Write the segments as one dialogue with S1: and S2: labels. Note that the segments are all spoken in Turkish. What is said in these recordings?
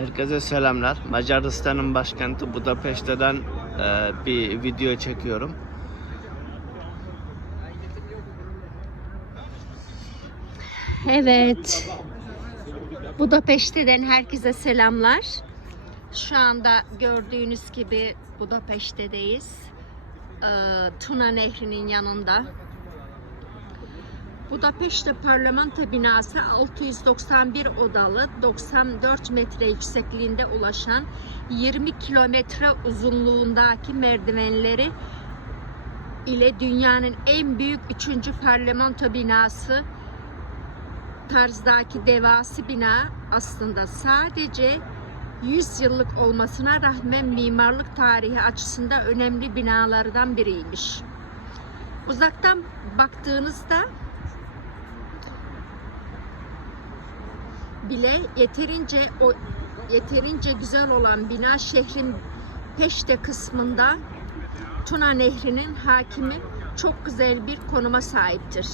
S1: Herkese selamlar. Macaristan'ın başkenti Budapeşte'den e, bir video çekiyorum.
S2: Evet. Budapeşte'den herkese selamlar. Şu anda gördüğünüz gibi Budapeşte'deyiz. Ee, Tuna Nehri'nin yanında. Budapeşte parlamento binası 691 odalı 94 metre yüksekliğinde ulaşan 20 kilometre uzunluğundaki merdivenleri ile dünyanın en büyük 3. parlamento binası tarzdaki devası bina aslında sadece 100 yıllık olmasına rağmen mimarlık tarihi açısından önemli binalardan biriymiş. Uzaktan baktığınızda bile yeterince o yeterince güzel olan bina şehrin peşte kısmında Tuna Nehri'nin hakimi çok güzel bir konuma sahiptir.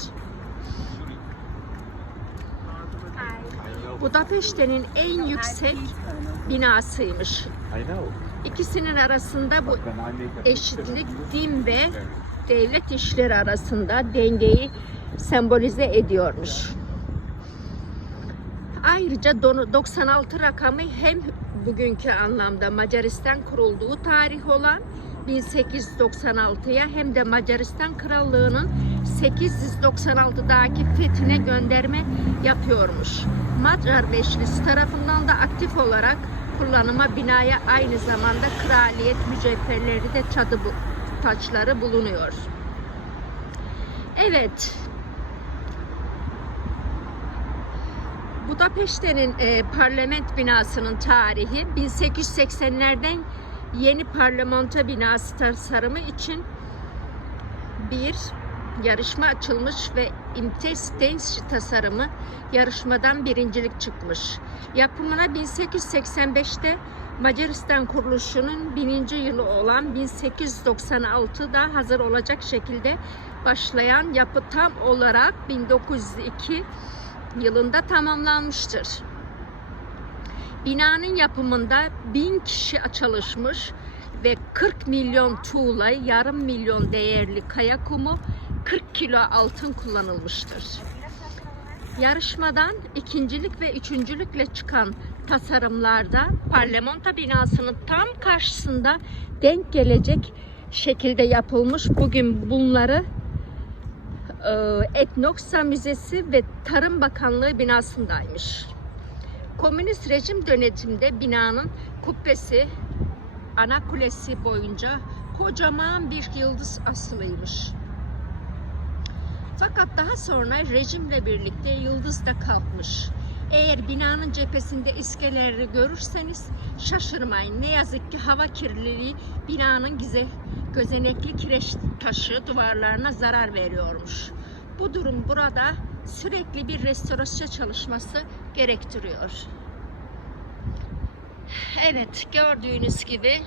S2: Budapeşte'nin en yüksek binasıymış. İkisinin arasında bu eşitlik din ve devlet işleri arasında dengeyi sembolize ediyormuş. Ayrıca donu- 96 rakamı hem bugünkü anlamda Macaristan kurulduğu tarih olan 1896'ya hem de Macaristan Krallığı'nın 896'daki fethine gönderme yapıyormuş. Macar Beşlisi tarafından da aktif olarak kullanıma binaya aynı zamanda kraliyet mücevherleri de çadı bu, taçları bulunuyor. Evet, Budapeşte'nin e, parlament binasının tarihi 1880'lerden yeni parlamento binası tasarımı için bir yarışma açılmış ve İmtes Densi tasarımı yarışmadan birincilik çıkmış. Yapımına 1885'te Macaristan kuruluşunun bininci yılı olan 1896'da hazır olacak şekilde başlayan yapı tam olarak 1902 yılında tamamlanmıştır. Binanın yapımında bin kişi çalışmış ve 40 milyon tuğla, yarım milyon değerli kaya kumu, 40 kilo altın kullanılmıştır. Yarışmadan ikincilik ve üçüncülükle çıkan tasarımlarda parlamento binasının tam karşısında denk gelecek şekilde yapılmış. Bugün bunları Etnoksa Müzesi ve Tarım Bakanlığı binasındaymış. Komünist rejim döneminde binanın kubbesi ana kulesi boyunca kocaman bir yıldız asılıymış. Fakat daha sonra rejimle birlikte yıldız da kalkmış. Eğer binanın cephesinde iskeleleri görürseniz şaşırmayın. Ne yazık ki hava kirliliği binanın gize, gözenekli kireç taşı duvarlarına zarar veriyormuş. Bu durum burada sürekli bir restorasyon çalışması gerektiriyor. Evet gördüğünüz gibi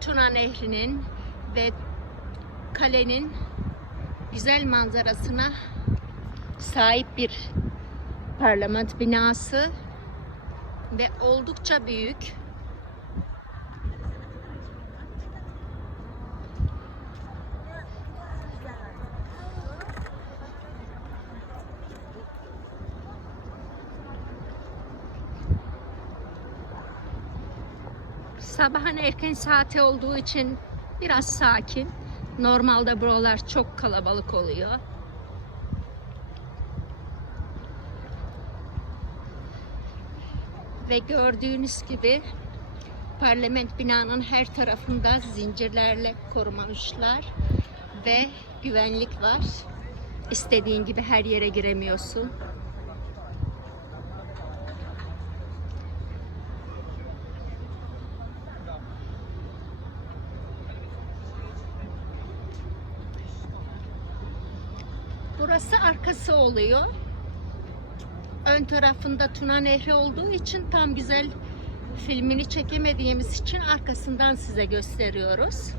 S2: Tuna Nehri'nin ve kalenin güzel manzarasına sahip bir parlament binası ve oldukça büyük. Sabahın erken saati olduğu için biraz sakin. Normalde buralar çok kalabalık oluyor. Ve gördüğünüz gibi parlament binanın her tarafında zincirlerle korumamışlar ve güvenlik var. İstediğin gibi her yere giremiyorsun. Burası arkası oluyor. Ön tarafında Tuna Nehri olduğu için tam güzel filmini çekemediğimiz için arkasından size gösteriyoruz.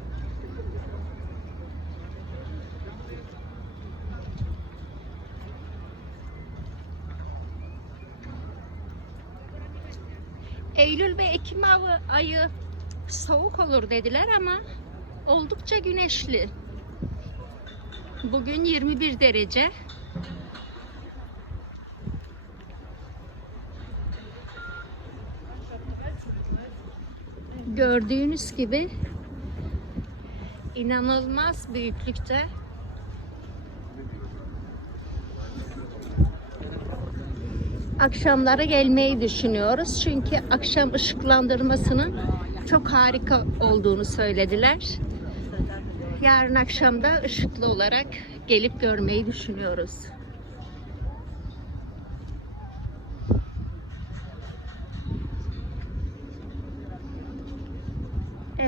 S2: Eylül ve Ekim ayı soğuk olur dediler ama oldukça güneşli. Bugün 21 derece. Gördüğünüz gibi inanılmaz büyüklükte akşamları gelmeyi düşünüyoruz. Çünkü akşam ışıklandırmasının çok harika olduğunu söylediler. Yarın akşam da ışıklı olarak gelip görmeyi düşünüyoruz.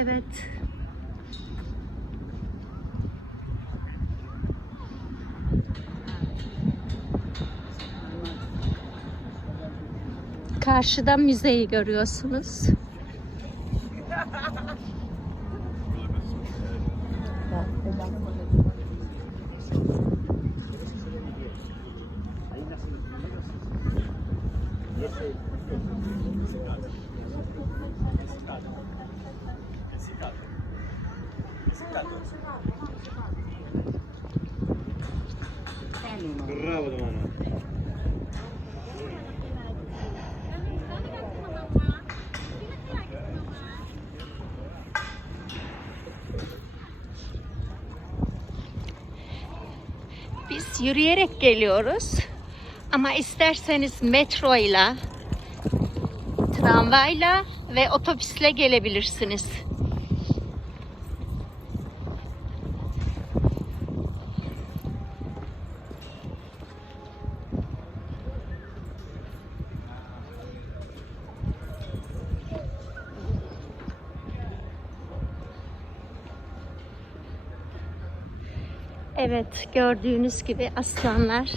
S2: Evet. Karşıda müzeyi görüyorsunuz. Yürüyerek geliyoruz. Ama isterseniz metroyla, tramvayla ve otobüsle gelebilirsiniz. Evet, gördüğünüz gibi aslanlar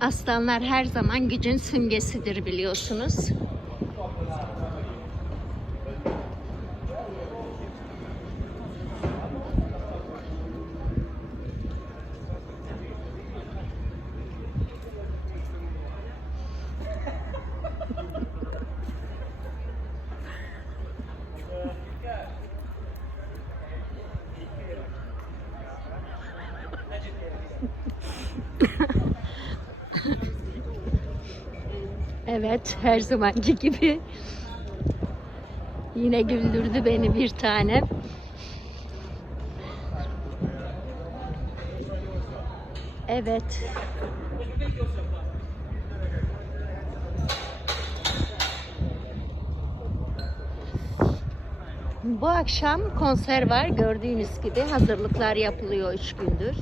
S2: Aslanlar her zaman gücün simgesidir biliyorsunuz. Evet, her zamanki gibi. Yine güldürdü beni bir tane. Evet. Bu akşam konser var gördüğünüz gibi hazırlıklar yapılıyor üç gündür.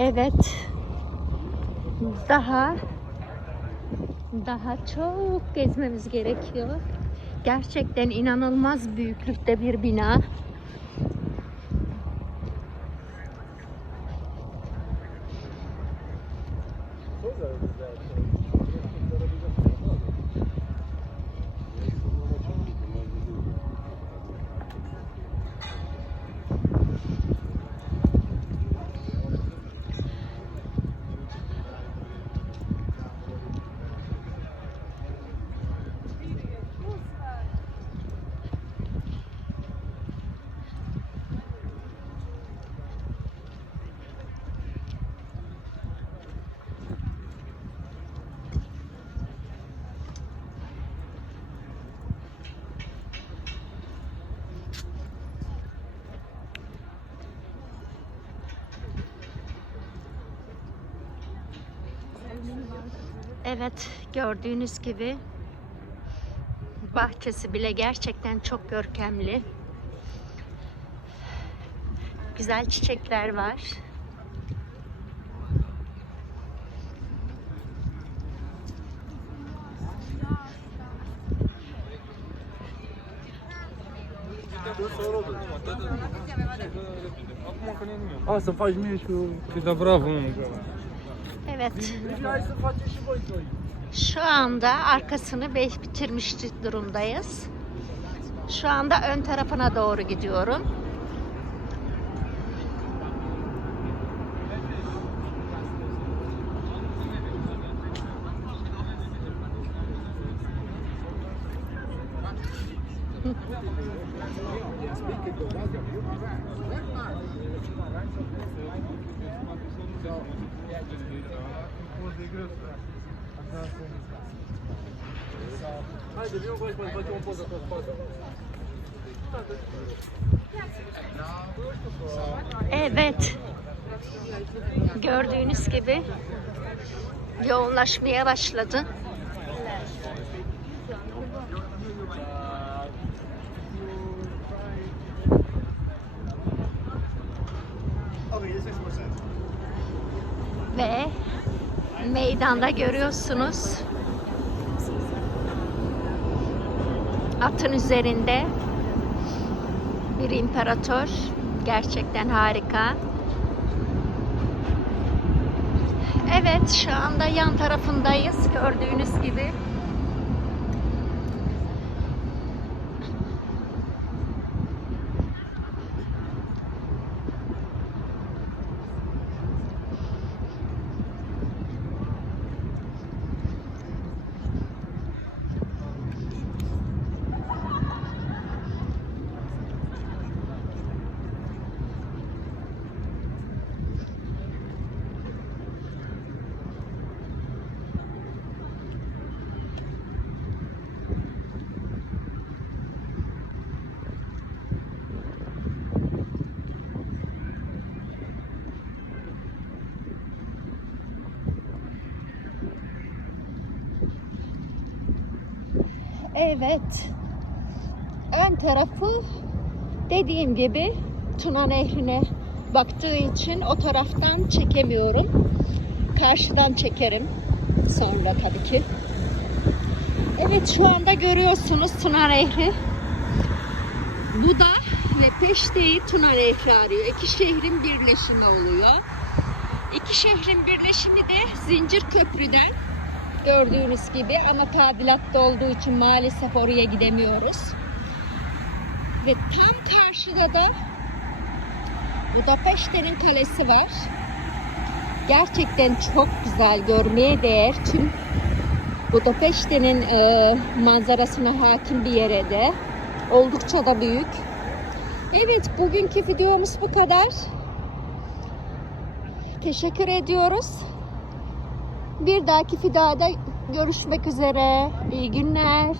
S2: Evet. Daha daha çok gezmemiz gerekiyor. Gerçekten inanılmaz büyüklükte bir bina. Evet, gördüğünüz gibi bahçesi bile gerçekten çok görkemli. Güzel çiçekler var.
S3: Ah, mie și Cât de bravo, mă.
S2: Evet. Şu anda arkasını bitirmiş durumdayız. Şu anda ön tarafına doğru gidiyorum. Evet. Gördüğünüz gibi yoğunlaşmaya başladı. Ve meydanda görüyorsunuz atın üzerinde bir imparator. Gerçekten harika. Evet, şu anda yan tarafındayız. Gördüğünüz gibi. Evet. Ön tarafı dediğim gibi Tuna Nehri'ne baktığı için o taraftan çekemiyorum. Karşıdan çekerim sonra tabii ki. Evet şu anda görüyorsunuz Tuna Nehri. Buda ve Peşte'yi Tuna Nehri arıyor. İki şehrin birleşimi oluyor. İki şehrin birleşimi de Zincir Köprü'den gördüğünüz gibi ama tadilatta olduğu için maalesef oraya gidemiyoruz. Ve tam karşıda da Budapeşte'nin kalesi var. Gerçekten çok güzel görmeye değer. Tüm Budapeşte'nin e, manzarasına hakim bir yere de. Oldukça da büyük. Evet bugünkü videomuz bu kadar. Teşekkür ediyoruz. Bir dahaki videoda görüşmek üzere. İyi günler.